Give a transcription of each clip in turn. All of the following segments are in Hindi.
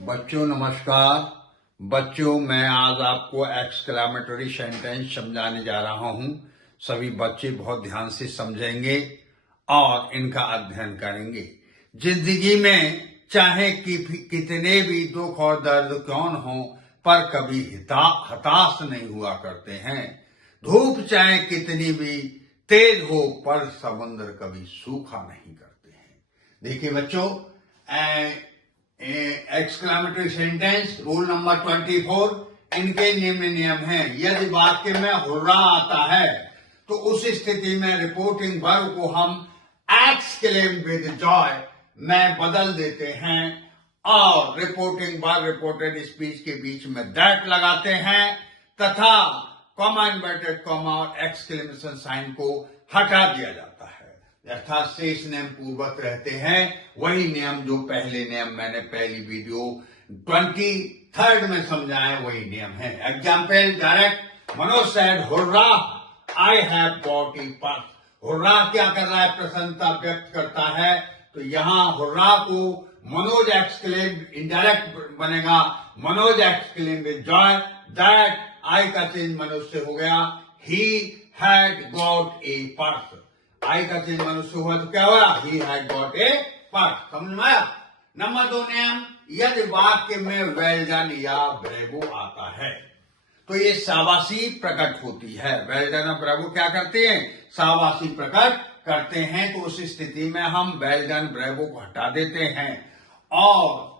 बच्चों नमस्कार। बच्चों मैं आज आपको एक्सक्लेमेटरी सेंटेंस समझाने जा रहा हूं। सभी बच्चे बहुत ध्यान से समझेंगे और इनका अध्ययन करेंगे। जिंदगी में चाहे कितने भी दुख और दर्द क्यों न हो, पर कभी हताश नहीं हुआ करते हैं। धूप चाहे कितनी भी तेज हो, पर समुद्र कभी सूखा नहीं करते हैं। देखिए बच्चों, एक्सक्लेमेटरी सेंटेंस रूल नंबर 24, इनके निम्न नियम हैं। यदि वाक्य में हुर्रा आता है तो उस स्थिति में रिपोर्टिंग वर्ब को हम एक्सक्लेम विद जॉय में बदल देते हैं और रिपोर्टिंग वर्ब रिपोर्टेड स्पीच के बीच में दैट लगाते हैं तथा कॉमा इन्वर्टेड कॉमा और एक्सक्लेमेशन साइन को हटा दिया जाता है। अर्थात शेष नियम पूर्वक रहते हैं। वही नियम जो पहले नियम मैंने पहली वीडियो 23 में समझाया, वही नियम है। Example direct, Manoj said hurrah I have got a purse. Hurrah क्या कर रहा है? प्रसन्नता व्यक्त करता है। तो यहां हुर्रा को मनोज एक्सक्लेम, इनडायरेक्ट बनेगा Manoj exclaim with joy that I का चेंज मनोज से हो गया he had got a purse. I का चेंज मनुष्य हुआ तो क्या हुआ? He had got a purse. समझ में आया? नंबर 2 नियम, यदि वाक्य में वेल डन या ब्रेवो आता है तो ये शाबाशी प्रकट होती है। वेल डन और ब्रेवो क्या करते हैं? शाबाशी प्रकट करते हैं। तो उस स्थिति में हम वेल डन ब्रेवो को हटा देते हैं और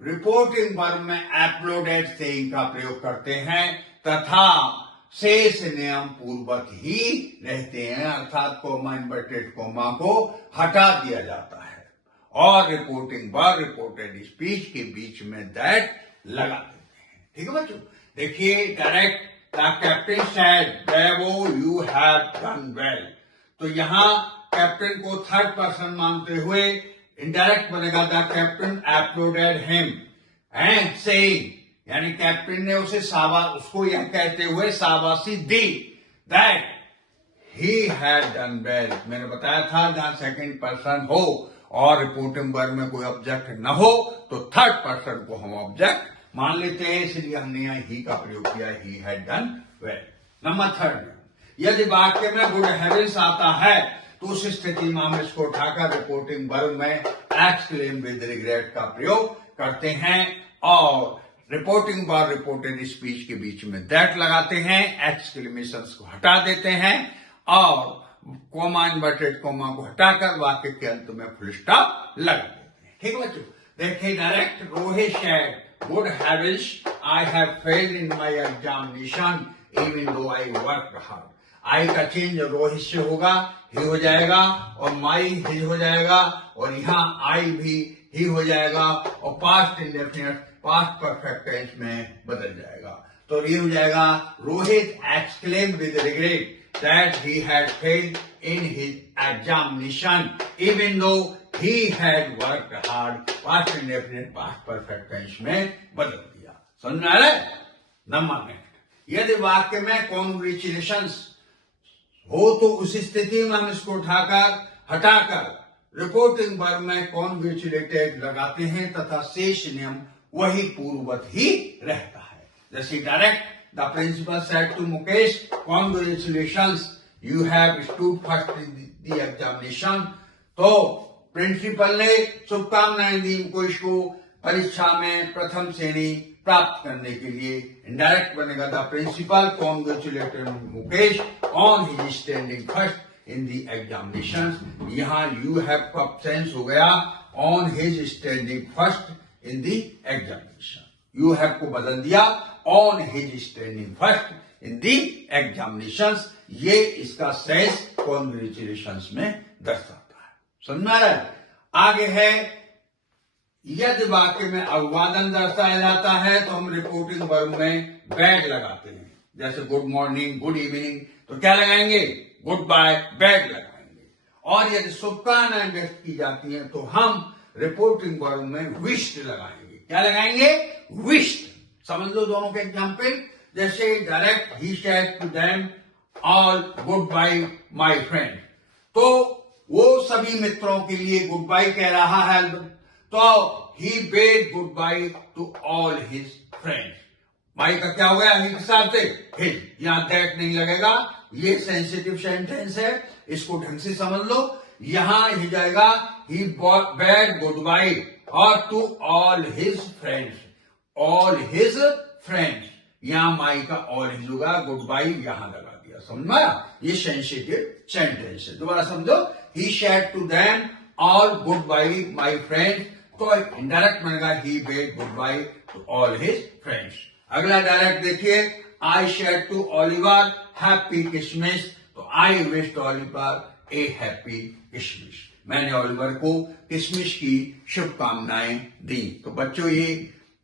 रिपोर्टिंग वर्ब में एप्लोडेड सेइंग का प्रयोग करते हैं तथा शेष नियम पूर्वक ही रहते हैं। अर्थात कोमा इन्वर्टेड कोमा को हटा दिया जाता है और रिपोर्टिंग वर्ब रिपोर्टेड स्पीच के बीच में दैट लगा देते हैं। ठीक है बच्चों, देखिए direct, the captain said bravo you have done well. तो यहां कैप्टन को थर्ड पर्सन मानते हुए इनडायरेक्ट बनेगा the captain applauded him and saying, यानी कैप्टन ने उसको यह कहते हुए शाबाशी दी that he had done well. मैंने बताया था जहां सेकंड पर्सन हो और रिपोर्टिंग वर्ब में कोई ऑब्जेक्ट न हो तो थर्ड पर्सन को हम ऑब्जेक्ट मान लेते हैं, इसलिए हमने यहां ही का प्रयोग किया, ही हैड डन वेल। नंबर 3, यदि वाक्य में गुड हैविंग्स आता है तो उस स्थिति में हम इसको उठाकर रिपोर्टिंग वर्ब में एक्सक्लेम विद रिग्रेट का प्रयोग करते हैं और रिपोर्टिंग वर्ब रिपोर्टेड स्पीच के बीच में दैट लगाते हैं, एक्सक्लेमेशंस को हटा देते हैं और कोमा इन्वर्टेड कोमा को हटाकर वाक्य के अंत में फुल स्टॉप लगा देते हैं। ठीक है बच्चों, देखिए direct, Rohit said good heavens I have failed in my examination even though I worked hard. आई का चेंज रोहित से होगा, ही हो जाएगा और माई हिज हो जाएगा और यहाँ आई भी ही हो जाएगा और past indefinite past perfect tense में बदल जाएगा। तो ये हो जाएगा Rohit exclaim with regret that he had failed in his examination even though he had worked hard. Past indefinite past perfect tense में बदल दिया। समझ में आ रहा है? नंबर नेक्स्ट, यदि वाक्य में कॉन्ग्रेचुलेशंस हो तो उस स्थिति में हम इसको उठाकर हटाकर रिपोर्टिंग वर्ब में कॉन्ग्रेचुलेटेड लगाते हैं तथा शेष नियम वही पूर्ववत ही रहता है। जैसे direct, the principal said to Mukesh congratulations you have stood first in the examination. तो प्रिंसिपल ने शुभकामनाएं दी मुकेश को परीक्षा में प्रथम श्रेणी प्राप्त करने के लिए। इनडायरेक्ट बनेगा the principal congratulated Mukesh on his standing first in the examination. यहां यू हैव का सेंस हो गया on his standing first in the examination. You have को बदल दिया on his standing first in the examination. ये इसका सेंस कॉन्ग्रेचुलेशंस में दर्शाता है। समझ में आ रहा है? आगे है, यदि वाक्य में अभिवादन दर्शाया जाता है तो हम रिपोर्टिंग वर्ब में बैड लगाते हैं। जैसे गुड मॉर्निंग, गुड इवनिंग, तो क्या लगाएंगे? गुड बाय, बैड लगाएंगे। और यदि शुभकामनाएं व्यक्त की जाती हैं तो हम रिपोर्टिंग वर्ब में विश्ड लगाएंगे। क्या लगाएंगे? विश्ड। समझ लो दोनों के एग्जाम्पल। जैसे direct, he said to them all good bye my friend. तो वो सभी मित्रों के लिए गुड बाय कह रहा है एल्बर्ट। तो he bade good bye to all his friends. Bye का क्या हो गया ही के हिसाब से हिज, यहां दैट नहीं लगेगा, ये सेंसिटिव सेंटेंस है, इसको ढंग से समझ लो। यहां ही जाएगा ही बेड गुड बाय और to all his friends, all his friends, यहां माई का ऑल हिज होगा, गुड बाय यहां लगा दिया, समझ में आया? ये सेंसिटिव सेंटेंस है। दोबारा समझो, he said to them all good bye my friends, तो इनडायरेक्ट बनेगा he bade good bye to all his friends. अगला डायरेक्ट देखिए, I said to Oliver happy Christmas, तो I wish Oliver a happy Christmas, मैंने ऑलिवर को क्रिसमस की शुभकामनाएं दी। तो बच्चों ये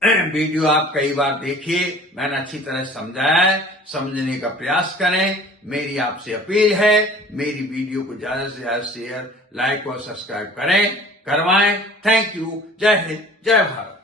वीडियो आप कई बार देखिए, मैंने अच्छी तरह समझाया है, समझने का प्रयास करें। मेरी आपसे अपील है, मेरी वीडियो को ज्यादा से ज्यादा शेयर, लाइक और सब्सक्राइब करवाएं। Thank you. जय हिंद, जय भारत।